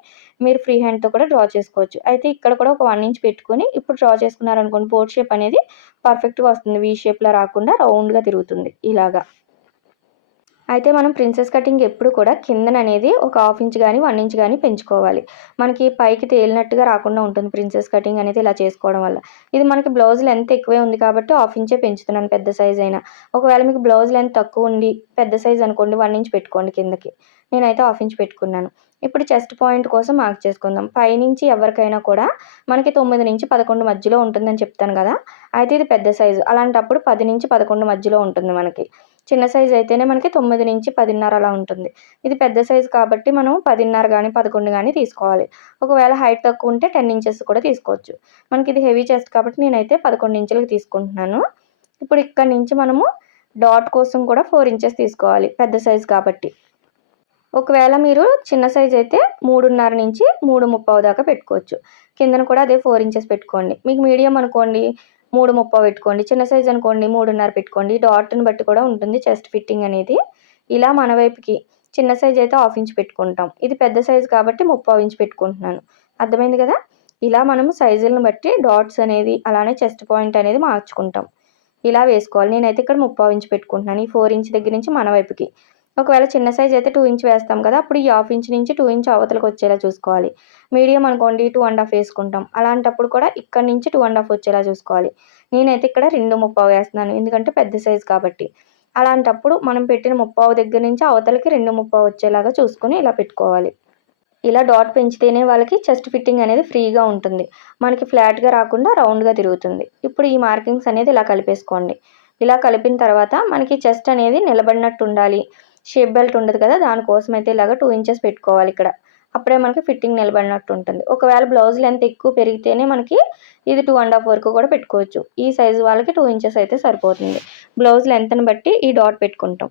మీరు ఫ్రీ హ్యాండ్తో కూడా డ్రా చేసుకోవచ్చు. అయితే ఇక్కడ కూడా ఒక వన్ ఇంచ్ పెట్టుకొని ఇప్పుడు డ్రా చేసుకున్నారనుకోండి బోట్ షేప్ అనేది పర్ఫెక్ట్గా వస్తుంది. వీ షేప్లో రాకుండా రౌండ్గా తిరుగుతుంది ఇలాగా. అయితే మనం ప్రిన్సెస్ కటింగ్ ఎప్పుడు కూడా కిందన అనేది ఒక హాఫ్ ఇంచ్ కానీ వన్ ఇంచ్ కానీ పెంచుకోవాలి. మనకి పైకి తేలినట్టుగా రాకుండా ఉంటుంది ప్రిన్సెస్ కటింగ్ అనేది ఇలా చేసుకోవడం వల్ల. ఇది మనకి బ్లౌజ్ లెంత్ ఎక్కువే ఉంది కాబట్టి హాఫ్ ఇంచే పెంచుతున్నాను పెద్ద సైజ్ అయినా. ఒకవేళ మీకు బ్లౌజ్ లెంత్ తక్కువ ఉండి పెద్ద సైజ్ అనుకోండి వన్ ఇంచ్ పెట్టుకోండి కిందకి. నేనైతే హాఫ్ ఇంచ్ పెట్టుకున్నాను. ఇప్పుడు చెస్ట్ పాయింట్ కోసం మార్క్ చేసుకుందాం. పైనుంచి ఎవరికైనా కూడా మనకి తొమ్మిది నుంచి పదకొండు మధ్యలో ఉంటుందని చెప్తాను కదా. అయితే ఇది పెద్ద సైజు. అలాంటప్పుడు పది నుంచి పదకొండు మధ్యలో ఉంటుంది మనకి. చిన్న సైజు అయితేనే మనకి తొమ్మిది నుంచి పదిన్నర అలా ఉంటుంది. ఇది పెద్ద సైజు కాబట్టి మనం పదిన్నర కానీ పదకొండు కానీ తీసుకోవాలి. ఒకవేళ హైట్ తక్కువ ఉంటే టెన్ ఇంచెస్ కూడా తీసుకోవచ్చు. మనకి ఇది హెవీ చెస్ట్ కాబట్టి నేనైతే పదకొండు ఇంచులకు తీసుకుంటున్నాను. ఇప్పుడు ఇక్కడ నుంచి మనము డాట్ కోసం కూడా ఫోర్ ఇంచెస్ తీసుకోవాలి పెద్ద సైజు కాబట్టి. ఒకవేళ మీరు చిన్న సైజ్ అయితే మూడున్నర నుంచి మూడు ముప్పావు దాకా పెట్టుకోవచ్చు. కిందన కూడా అదే ఫోర్ ఇంచెస్ పెట్టుకోండి. మీకు మీడియం అనుకోండి మూడు ముప్ప పెట్టుకోండి చిన్న సైజ్ అనుకోండి మూడున్నర పెట్టుకోండి. డాట్ని బట్టి కూడా ఉంటుంది చెస్ట్ ఫిట్టింగ్ అనేది. ఇలా మన వైపుకి చిన్న సైజ్ అయితే హాఫ్ ఇంచ్ పెట్టుకుంటాం. ఇది పెద్ద సైజ్ కాబట్టి ముప్పావు ఇంచ్ పెట్టుకుంటున్నాను. అర్థమైంది కదా? ఇలా మనం సైజులను బట్టి డాట్స్ అనేది అలానే చెస్ట్ పాయింట్ అనేది మార్చుకుంటాం. ఇలా వేసుకోవాలి. నేనైతే ఇక్కడ ముప్పావు ఇంచ్ పెట్టుకుంటున్నాను. ఈ ఫోర్ ఇంచ్ దగ్గర నుంచి మన వైపుకి. ఒకవేళ చిన్న సైజ్ అయితే టూ ఇంచ్ వేస్తాం కదా అప్పుడు ఈ హాఫ్ ఇంచ్ నుంచి టూ ఇంచ్ అవతలకు వచ్చేలా చూసుకోవాలి. మీడియం అనుకోండి టూ అండ్ హాఫ్ వేసుకుంటాం. అలాంటప్పుడు కూడా ఇక్కడ నుంచి టూ అండ్ హాఫ్ వచ్చేలా చూసుకోవాలి. నేనైతే ఇక్కడ రెండు ముప్పావు వేస్తున్నాను ఎందుకంటే పెద్ద సైజ్ కాబట్టి. అలాంటప్పుడు మనం పెట్టిన ముప్పావు దగ్గర నుంచి అవతలకి రెండు ముప్పావు వచ్చేలాగా చూసుకొని ఇలా పెట్టుకోవాలి. ఇలా డాట్ పెంచితేనే వాళ్ళకి చెస్ట్ ఫిట్టింగ్ అనేది ఫ్రీగా ఉంటుంది. మనకి ఫ్లాట్గా రాకుండా రౌండ్గా తిరుగుతుంది. ఇప్పుడు ఈ మార్కింగ్స్ అనేది ఇలా కలిపేసుకోండి. ఇలా కలిపిన తర్వాత మనకి చెస్ట్ అనేది నిలబడినట్టు ఉండాలి. షేప్ బెల్ట్ ఉండదు కదా దానికోసం అయితే ఇలాగ టూ ఇంచెస్ పెట్టుకోవాలి ఇక్కడ. అప్పుడే మనకి ఫిట్టింగ్ నిలబడినట్టు ఉంటుంది. ఒకవేళ బ్లౌజ్ లెంత్ ఎక్కువ పెరిగితేనే మనకి ఇది టూ అండ్ హాఫ్ వరకు కూడా పెట్టుకోవచ్చు. ఈ సైజు వాళ్ళకి టూ ఇంచెస్ అయితే సరిపోతుంది. బ్లౌజ్ లెంత్ని బట్టి ఈ డాట్ పెట్టుకుంటాం.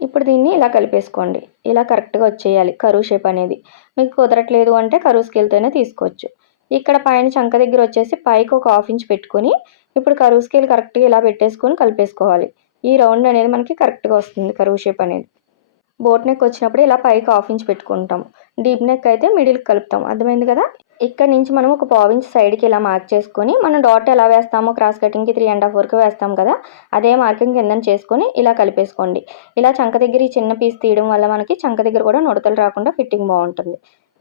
ఇప్పుడు దీన్ని ఇలా కలిపేసుకోండి. ఇలా కరెక్ట్గా వచ్చేయాలి కరువు షేప్ అనేది. మీకు కుదరట్లేదు అంటే కరువు స్కేల్తోనే తీసుకోవచ్చు. ఇక్కడ పైన చంక దగ్గర వచ్చేసి పైకి ఒక హాఫ్ ఇంచ్ పెట్టుకొని ఇప్పుడు కరువు స్కేల్ కరెక్ట్గా ఇలా పెట్టేసుకొని కలిపేసుకోవాలి. ఈ రౌండ్ అనేది మనకి కరెక్ట్గా వస్తుంది కరువు షేప్ అనేది. బోట్ నెక్ వచ్చినప్పుడు ఇలా పైకి హాఫ్ ఇంచ్ పెట్టుకుంటాం. డీప్ నెక్ అయితే మిడిల్కి కలుపుతాం. అర్థమైంది కదా? ఇక్కడ నుంచి మనం ఒక పావు ఇంచ్ సైడ్కి ఇలా మార్క్ చేసుకొని మనం డాట్ ఎలా వేస్తామో క్రాస్ కటింగ్కి త్రీ అండ్ హాఫ్ వరకు వేస్తాం కదా? అదే మార్కింగ్ కింద చేసుకొని ఇలా కలిపేసుకోండి. ఇలా చంక దగ్గర ఈ చిన్న పీస్ తీయడం వల్ల మనకి చంక దగ్గర కూడా నుడతలు రాకుండా ఫిట్టింగ్ బాగుంటుంది.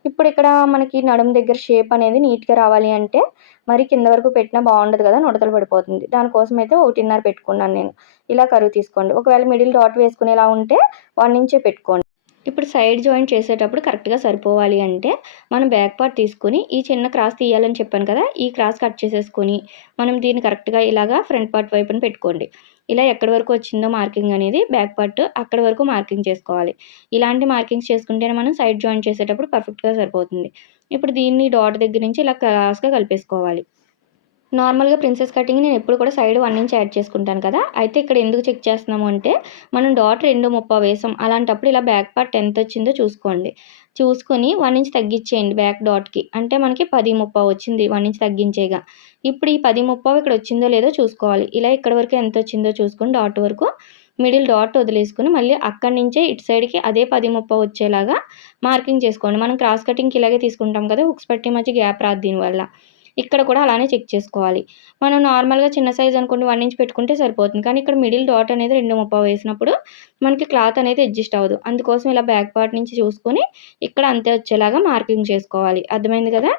ఇప్పుడు ఇక్కడ మనకి నడుము దగ్గర షేప్ అనేది నీట్గా రావాలి అంటే మరి కింద వరకు పెట్టినా బాగుండదు కదా నుడతలు పడిపోతుంది. దానికోసం అయితే ఒకటిన్నర పెట్టుకున్నాను నేను. ఇలా కరువు తీసుకోండి. ఒకవేళ మిడిల్ డాట్ వేసుకునేలా ఉంటే వన్ ఇంచే పెట్టుకోండి. ఇప్పుడు సైడ్ జాయింట్ చేసేటప్పుడు కరెక్ట్గా సరిపోవాలి అంటే మనం బ్యాక్ పార్ట్ తీసుకొని ఈ చిన్న క్రాస్ తీయాలని చెప్పాను కదా ఈ క్రాస్ కట్ చేసేసుకొని మనం దీన్ని కరెక్ట్గా ఇలాగా ఫ్రంట్ పార్ట్ వైపున పెట్టుకోండి. ఇలా ఎక్కడి వరకు వచ్చిందో మార్కింగ్ అనేది బ్యాక్ పార్ట్ అక్కడ వరకు మార్కింగ్ చేసుకోవాలి. ఇలాంటి మార్కింగ్స్ చేసుకుంటేనే మనం సైడ్ జాయిన్ చేసేటప్పుడు పర్ఫెక్ట్గా సరిపోతుంది. ఇప్పుడు దీన్ని డాట్ దగ్గర నుంచి ఇలా క్లాస్గా కలిపేసుకోవాలి. నార్మల్గా ప్రిన్సెస్ కటింగ్ నేను ఎప్పుడు కూడా సైడ్ వన్ ఇంచ్ యాడ్ చేసుకుంటాను కదా. అయితే ఇక్కడ ఎందుకు చెక్ చేస్తున్నాము అంటే మనం డాట్ రెండు ముప్పై వేసాం. అలాంటప్పుడు ఇలా బ్యాక్ పార్ట్ ఎంత వచ్చిందో చూసుకోండి. చూసుకొని వన్ ఇంచ్ తగ్గించేయండి బ్యాక్ డాట్కి. అంటే మనకి పది ముప్పై వచ్చింది వన్ ఇంచ్ తగ్గించేగా. ఇప్పుడు ఈ పది ముప్పై ఇక్కడ వచ్చిందో లేదో చూసుకోవాలి. ఇలా ఇక్కడ వరకు ఎంత వచ్చిందో చూసుకొని డాట్ వరకు మిడిల్ డాట్ వదిలేసుకుని మళ్ళీ అక్కడి నుంచే ఇటు సైడ్కి అదే పది ముప్పై వచ్చేలాగా మార్కింగ్ చేసుకోండి. మనం క్రాస్ కటింగ్కి ఇలాగే తీసుకుంటాం కదా హుక్స్ పట్టి మధ్య గ్యాప్ రాదు దీనివల్ల. ఇక్కడ కూడా అలానే చెక్ చేసుకోవాలి. మనం నార్మల్గా చిన్న సైజ్ అనుకోండి వన్ ఇంచ్ పెట్టుకుంటే సరిపోతుంది. కానీ ఇక్కడ మిడిల్ డాట్ అనేది రెండు ముప్పై వేసినప్పుడు మనకి క్లాత్ అనేది అడ్జస్ట్ అవ్వదు. అందుకోసం ఇలా బ్యాక్ పార్ట్ నుంచి చూసుకొని ఇక్కడ అంతే వచ్చేలాగా మార్కింగ్ చేసుకోవాలి. అర్థమైంది కదా?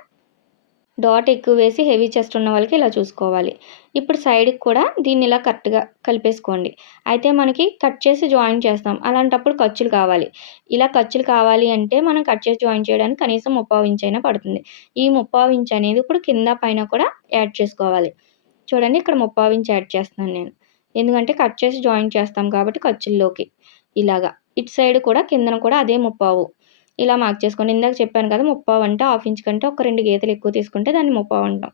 డాట్ ఎక్కువ వేసి హెవీ చెస్ట్ ఉన్న వాళ్ళకి ఇలా చూసుకోవాలి. ఇప్పుడు సైడ్కి కూడా దీన్ని ఇలా కరెక్ట్గా కలిపేసుకోండి. అయితే మనకి కట్ చేసి జాయిన్ చేస్తాం. అలాంటప్పుడు ఖర్చులు కావాలి. ఇలా ఖర్చులు కావాలి అంటే మనం కట్ చేసి జాయిన్ చేయడానికి కనీసం ముప్పావు ఇంచ్ అయినా పడుతుంది. ఈ ముప్పావు ఇంచ్ అనేది ఇప్పుడు కింద పైన కూడా యాడ్ చేసుకోవాలి. చూడండి ఇక్కడ ముప్పావు ఇంచ్ యాడ్ చేస్తున్నాను నేను. ఎందుకంటే కట్ చేసి జాయిన్ చేస్తాం కాబట్టి ఖర్చుల్లోకి ఇలాగా. ఇటు సైడ్ కూడా కిందన కూడా అదే ముప్పావు. ఇలా మార్క్ చేసుకోండి ఇందాక చెప్పాను కదా ముప్పావు అంటే హాఫ్ ఇంచ్ కంటే ఒక రెండు గీతలు ఎక్కువ తీసుకుంటే దాన్ని ముప్పావు అంటాం.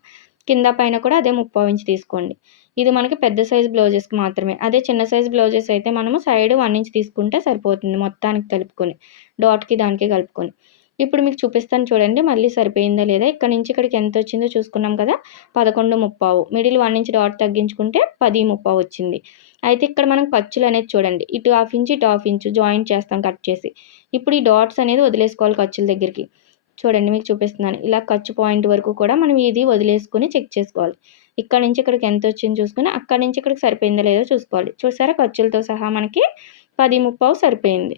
కింద పైన కూడా అదే ముప్పావు ఇంచ్ తీసుకోండి. ఇది మనకి పెద్ద సైజ్ బ్లౌజెస్కి మాత్రమే. అదే చిన్న సైజ్ బ్లౌజెస్ అయితే మనము సైడ్ వన్ ఇంచ్ తీసుకుంటే సరిపోతుంది మొత్తానికి కలుపుకొని. డాట్కి దానికి కలుపుకొని. ఇప్పుడు మీకు చూపిస్తాను చూడండి. మళ్ళీ సరిపోయిందా లేదా? ఇక్కడ నుంచి ఇక్కడికి ఎంత వచ్చిందో చూసుకున్నాం కదా? పదకొండు ముప్పావు. మిడిల్ వన్ ఇంచ్ డాట్ తగ్గించుకుంటే పది ముప్పావు వచ్చింది. అయితే ఇక్కడ మనం ఖర్చులు అనేది చూడండి. ఇటు హాఫ్ ఇంచ్ ఇటు హాఫ్ ఇంచ్ జాయింట్ చేస్తాం కట్ చేసి. ఇప్పుడు ఈ డాట్స్ అనేది వదిలేసుకోవాలి ఖర్చుల దగ్గరికి. చూడండి మీకు చూపిస్తున్నాను. ఇలా ఖర్చు పాయింట్ వరకు కూడా మనం ఇది వదిలేసుకొని చెక్ చేసుకోవాలి. ఇక్కడ నుంచి ఇక్కడికి ఎంత వచ్చింది చూసుకుని అక్కడ నుంచి ఇక్కడికి సరిపోయిందో లేదో చూసుకోవాలి. చూసారా? ఖర్చులతో సహా మనకి పది ముప్పావు సరిపోయింది.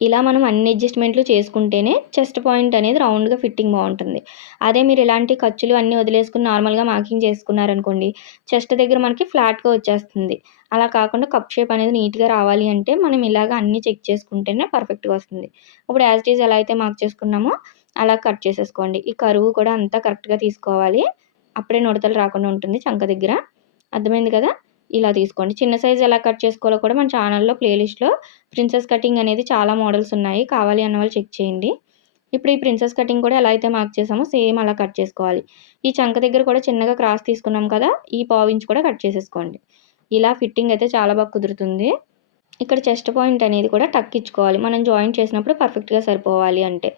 ఇలా మనం అన్ని అడ్జస్ట్మెంట్లు చేసుకుంటేనే చెస్ట్ పాయింట్ అనేది రౌండ్గా ఫిట్టింగ్ బాగుంటుంది. అదే మీరు ఇలాంటి ఖర్చులు అన్నీ వదిలేసుకుని నార్మల్గా మార్కింగ్ చేసుకున్నారనుకోండి చెస్ట్ దగ్గర మనకి ఫ్లాట్గా వచ్చేస్తుంది. అలా కాకుండా కప్ షేప్ అనేది నీట్గా రావాలి అంటే మనం ఇలాగ అన్నీ చెక్ చేసుకుంటేనే పర్ఫెక్ట్గా వస్తుంది. ఇప్పుడు యాజ్ ఇట్ ఈజ్ ఎలా అయితే మార్క్ చేసుకున్నామో అలా కట్ చేసేసుకోండి. ఈ కరువు కూడా అంతా కరెక్ట్గా తీసుకోవాలి. అప్పుడే నుడతలు రాకుండా ఉంటుంది చంక దగ్గర. అర్థమైంది కదా? ఇలా తీసుకోండి. చిన్న సైజ్ ఎలా కట్ చేసుకోవాలో కూడా మన ఛానల్లో ప్లేలిస్ట్లో ప్రిన్సెస్ కటింగ్ అనేది చాలా మోడల్స్ ఉన్నాయి. కావాలి అన్న వాళ్ళు చెక్ చేయండి. ఇప్పుడు ఈ ప్రిన్సెస్ కటింగ్ కూడా ఎలా అయితే మార్క్ చేసామో సేమ్ అలా కట్ చేసుకోవాలి. ఈ చంక దగ్గర కూడా చిన్నగా క్రాస్ తీసుకున్నాం కదా ఈ పావించి కూడా కట్ చేసేసుకోండి. ఇలా ఫిట్టింగ్ అయితే చాలా బాగా కుదురుతుంది. ఇక్కడ చెస్ట్ పాయింట్ అనేది కూడా టక్ ఇచ్చుకోవాలి. మనం జాయిన్ చేసినప్పుడు పర్ఫెక్ట్గా సరిపోవాలి అంటే.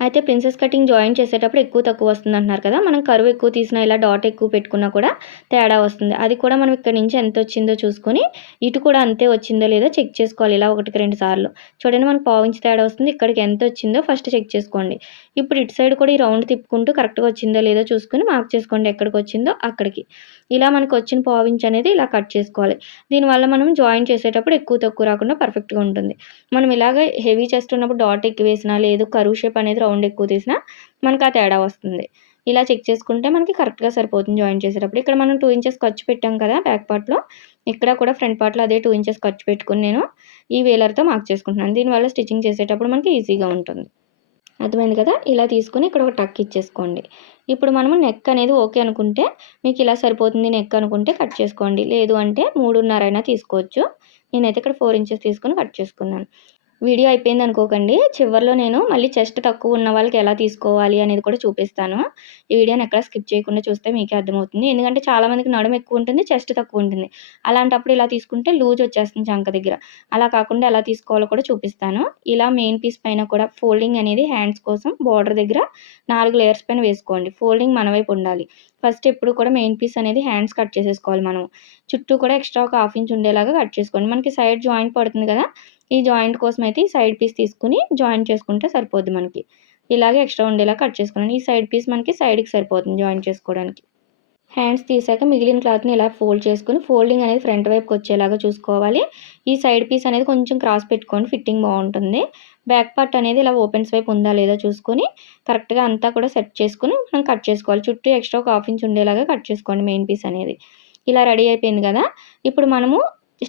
అయితే ప్రిన్సెస్ కటింగ్ జాయిన్ చేసేటప్పుడు ఎక్కువ తక్కువ వస్తుంది అంటున్నారు కదా. మనం కరువు ఎక్కువ తీసినా ఇలా డాట్ ఎక్కువ పెట్టుకున్నా కూడా తేడా వస్తుంది. అది కూడా మనం ఇక్కడ నుంచి ఎంత వచ్చిందో చూసుకొని ఇటు కూడా అంతే వచ్చిందో లేదో చెక్ చేసుకోవాలి. ఇలా ఒకటికి రెండు సార్లు. చూడండి మనకు పావించి తేడా వస్తుంది. ఇక్కడికి ఎంత వచ్చిందో ఫస్ట్ చెక్ చేసుకోండి. ఇప్పుడు ఇటు సైడ్ కూడా ఈ రౌండ్ తిప్పుకుంటూ కరెక్ట్గా వచ్చిందో లేదో చూసుకొని మార్క్ చేసుకోండి ఎక్కడికి వచ్చిందో అక్కడికి. ఇలా మనకు వచ్చిన పావు అనేది ఇలా కట్ చేసుకోవాలి. దీనివల్ల మనం జాయిన్ చేసేటప్పుడు ఎక్కువ తక్కువ రాకుండా పర్ఫెక్ట్గా ఉంటుంది. మనం ఇలాగ హెవీ చెస్ట్ ఉన్నప్పుడు డాట్ ఎక్కువ వేసినా లేదు కరువు షేప్ అనేది రౌండ్ ఎక్కువ తీసినా మనకు ఆ తేడా వస్తుంది. ఇలా చెక్ చేసుకుంటే మనకి కరెక్ట్గా సరిపోతుంది జాయిన్ చేసేటప్పుడు. ఇక్కడ మనం టూ ఇంచెస్ ఖర్చు పెట్టాం కదా బ్యాక్ పార్ట్లో ఇక్కడ కూడా ఫ్రంట్ పార్ట్లో అదే టూ ఇంచెస్ ఖర్చు పెట్టుకుని నేను ఈ వేలర్తో మార్క్ చేసుకుంటున్నాను. దీనివల్ల స్టిచ్చింగ్ చేసేటప్పుడు మనకి ఈజీగా ఉంటుంది. అర్థమైంది కదా? ఇలా తీసుకుని ఇక్కడ ఒక టక్ ఇచ్చేసుకోండి. ఇప్పుడు మనము నెక్ అనేది ఓకే అనుకుంటే మీకు ఇలా సరిపోతుంది నెక్ అనుకుంటే కట్ చేసుకోండి. లేదు అంటే మూడున్నర అయినా తీసుకోవచ్చు. నేనైతే ఇక్కడ ఫోర్ ఇంచెస్ తీసుకొని కట్ చేసుకున్నాను. వీడియో అయిపోయింది అనుకోకండి. చివరిలో నేను మళ్ళీ చెస్ట్ తక్కువ ఉన్న వాళ్ళకి ఎలా తీసుకోవాలి అనేది కూడా చూపిస్తాను. ఈ వీడియోని ఎక్కడ స్కిప్ చేయకుండా చూస్తే మీకే అర్థమవుతుంది. ఎందుకంటే చాలామందికి నడుము ఎక్కువ ఉంటుంది చెస్ట్ తక్కువ ఉంటుంది. అలాంటప్పుడు ఇలా తీసుకుంటే లూజ్ వచ్చేస్తుంది చంక దగ్గర. అలా కాకుండా ఎలా తీసుకోవాలో కూడా చూపిస్తాను. ఇలా మెయిన్ పీస్ పైన కూడా ఫోల్డింగ్ అనేది హ్యాండ్స్ కోసం బార్డర్ దగ్గర నాలుగు లేయర్స్ పైన వేసుకోండి. ఫోల్డింగ్ మన వైపు ఉండాలి. ఫస్ట్ ఎప్పుడు కూడా మెయిన్ పీస్ అనేది హ్యాండ్స్ కట్ చేసేసుకోవాలి మనం. చుట్టూ కూడా ఎక్స్ట్రా ఒక హాఫ్ ఇంచ్ ఉండేలాగా కట్ చేసుకోండి. మనకి సైడ్ జాయింట్ పడుతుంది కదా ఈ జాయింట్ కోసం అయితే ఈ సైడ్ పీస్ తీసుకుని జాయింట్ చేసుకుంటే సరిపోద్ది మనకి. ఇలాగే ఎక్స్ట్రా ఉండేలా కట్ చేసుకున్నాను ఈ సైడ్ పీస్ మనకి సైడ్కి సరిపోతుంది జాయింట్ చేసుకోవడానికి. హ్యాండ్స్ తీసాక మిగిలిన క్లాత్ని ఇలా ఫోల్డ్ చేసుకుని ఫోల్డింగ్ అనేది ఫ్రంట్ వైపుకి వచ్చేలాగా చూసుకోవాలి. ఈ సైడ్ పీస్ అనేది కొంచెం క్రాస్ పెట్టుకొని ఫిట్టింగ్ బాగుంటుంది. బ్యాక్ పార్ట్ అనేది ఇలా ఓపెన్స్ వైపు ఉందా లేదా చూసుకొని కరెక్ట్గా అంతా కూడా సెట్ చేసుకుని మనం కట్ చేసుకోవాలి. చుట్టూ ఎక్స్ట్రా ఒక హాఫ్ ఇంచ్ ఉండేలాగా కట్ చేసుకోండి మెయిన్ పీస్ అనేది. ఇలా రెడీ అయిపోయింది కదా. ఇప్పుడు మనము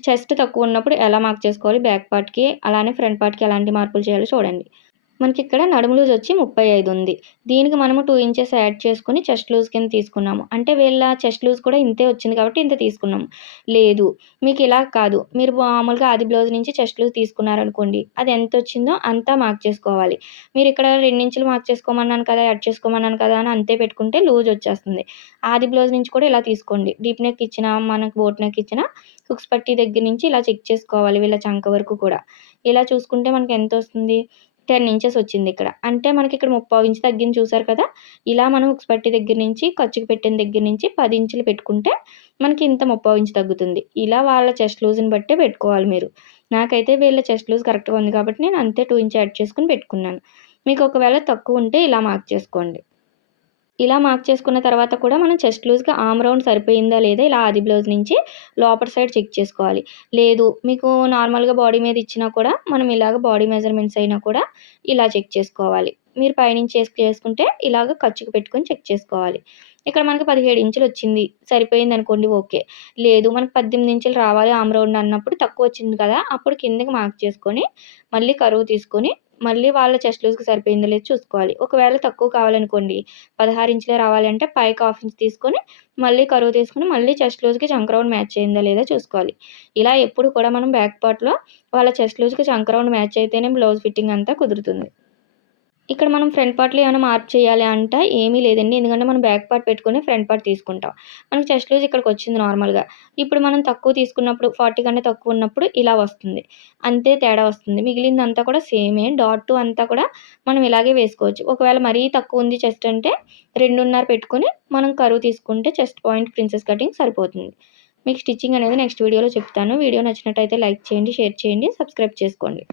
చెస్ట్ తక్కువ ఉన్నప్పుడు ఎలా మార్క్ చేసుకోవాలి? బ్యాక్ పార్ట్కి అలానే ఫ్రంట్ పార్ట్కి ఎలాంటి మార్పులు చేయాలో చూడండి. మనకి ఇక్కడ నడుము లూజ్ వచ్చి ముప్పై ఐదు ఉంది. దీనికి మనము టూ ఇంచెస్ యాడ్ చేసుకుని చెస్ట్ లూజ్ కింద తీసుకున్నాము. అంటే వీళ్ళ చెస్ట్ లూజ్ కూడా ఇంతే వచ్చింది కాబట్టి ఇంత తీసుకున్నాము. లేదు మీకు ఇలా కాదు. మీరు మామూలుగా ఆది బ్లౌజ్ నుంచి చెస్ట్ లూజ్ తీసుకున్నారనుకోండి అది ఎంత వచ్చిందో అంతా మార్క్ చేసుకోవాలి. మీరు ఇక్కడ రెండించులు మార్క్ చేసుకోమన్నాను కదా యాడ్ చేసుకోమన్నాను కదా అని అంతే పెట్టుకుంటే లూజ్ వచ్చేస్తుంది. ఆది బ్లౌజ్ నుంచి కూడా ఇలా తీసుకోండి. డీప్ నెక్ ఇచ్చినా మనకు బోట్ నెక్ ఇచ్చినా హుక్స్ పట్టి దగ్గర నుంచి ఇలా చెక్ చేసుకోవాలి వీళ్ళ చంక వరకు కూడా. ఇలా చూసుకుంటే మనకి ఎంత వస్తుంది? టెన్ ఇంచెస్ వచ్చింది ఇక్కడ. అంటే మనకి ఇక్కడ ముప్పై ఇంచు తగ్గింది చూసారు కదా? ఇలా మనం హుక్స్ పట్టి దగ్గర నుంచి ఖర్చుకి పెట్టిన దగ్గర నుంచి పది ఇంచులు పెట్టుకుంటే మనకి ఇంత ముప్పై ఇంచు తగ్గుతుంది. ఇలా వాళ్ళ చెస్ట్ లూజ్ని బట్టే పెట్టుకోవాలి మీరు. నాకైతే వీళ్ళ చెస్ట్ లూజ్ కరెక్ట్గా ఉంది కాబట్టి నేను అంతే టూ ఇంచ్ యాడ్ చేసుకుని పెట్టుకున్నాను. మీకు ఒకవేళ తక్కువ ఉంటే ఇలా మార్క్ చేసుకోండి. ఇలా మార్క్ చేసుకున్న తర్వాత కూడా మనం చెస్ట్ లూజ్గా ఆమ్ రౌండ్ సరిపోయిందా లేదా ఇలా ఆది బ్లౌజ్ నుంచి లోపల సైడ్ చెక్ చేసుకోవాలి. లేదు మీకు నార్మల్గా బాడీ మీద ఇచ్చినా కూడా మనం ఇలాగ బాడీ మెజర్మెంట్స్ అయినా కూడా ఇలా చెక్ చేసుకోవాలి. మీరు పైనుంచి చేసుకుంటే ఇలాగ ఖర్చుకు పెట్టుకొని చెక్ చేసుకోవాలి. ఇక్కడ మనకి పదిహేడు ఇంచులు వచ్చింది. సరిపోయింది అనుకోండి ఓకే. లేదు మనకు పద్దెనిమిది ఇంచులు రావాలి ఆమ్ రౌండ్ అన్నప్పుడు తక్కువ వచ్చింది కదా అప్పుడు కిందకి మార్క్ చేసుకొని మళ్ళీ కరువు తీసుకొని మళ్ళీ వాళ్ళ చెస్ట్ లూజ్కి సరిపోయిందో లేదో చూసుకోవాలి. ఒకవేళ తక్కువ కావాలనుకోండి పదహారు ఇంచులే రావాలంటే పైకి హాఫ్ ఇంచ్ తీసుకొని మళ్ళీ కరువు తీసుకొని మళ్ళీ చెస్ట్ లూజ్కి చంక్ రౌండ్ మ్యాచ్ అయిందో లేదో చూసుకోవాలి. ఇలా ఎప్పుడు కూడా మనం బ్యాక్ పార్ట్లో వాళ్ళ చెస్ట్ లూజ్కి చంక్ రౌండ్ మ్యాచ్ అయితేనే బ్లౌజ్ ఫిట్టింగ్ అంతా కుదురుతుంది. ఇక్కడ మనం ఫ్రంట్ పార్ట్లో ఏమైనా మార్పు చేయాలి అంటే ఏమీ లేదండి. ఎందుకంటే మనం బ్యాక్ పార్ట్ పెట్టుకుని ఫ్రంట్ పార్ట్ తీసుకుంటాం. మనకి చెస్ట్ లూజ్ ఇక్కడికి వచ్చింది నార్మల్గా ఇప్పుడు మనం తక్కువ తీసుకున్నప్పుడు ఫార్టీ కంటే తక్కువ ఉన్నప్పుడు ఇలా వస్తుంది. అంతే తేడా వస్తుంది. మిగిలిందంతా కూడా సేమే డాట్ అంతా కూడా మనం ఇలాగే వేసుకోవచ్చు. ఒకవేళ మరీ తక్కువ ఉంది చెస్ట్ అంటే రెండున్నర పెట్టుకొని మనం కరువు తీసుకుంటే చెస్ట్ పాయింట్ ప్రిన్సెస్ కటింగ్ సరిపోతుంది. మీకు స్టిచ్చింగ్ అనేది నెక్స్ట్ వీడియోలో చెప్తాను. వీడియో నచ్చినట్టయితే లైక్ చేయండి షేర్ చేయండి సబ్స్క్రైబ్ చేసుకోండి.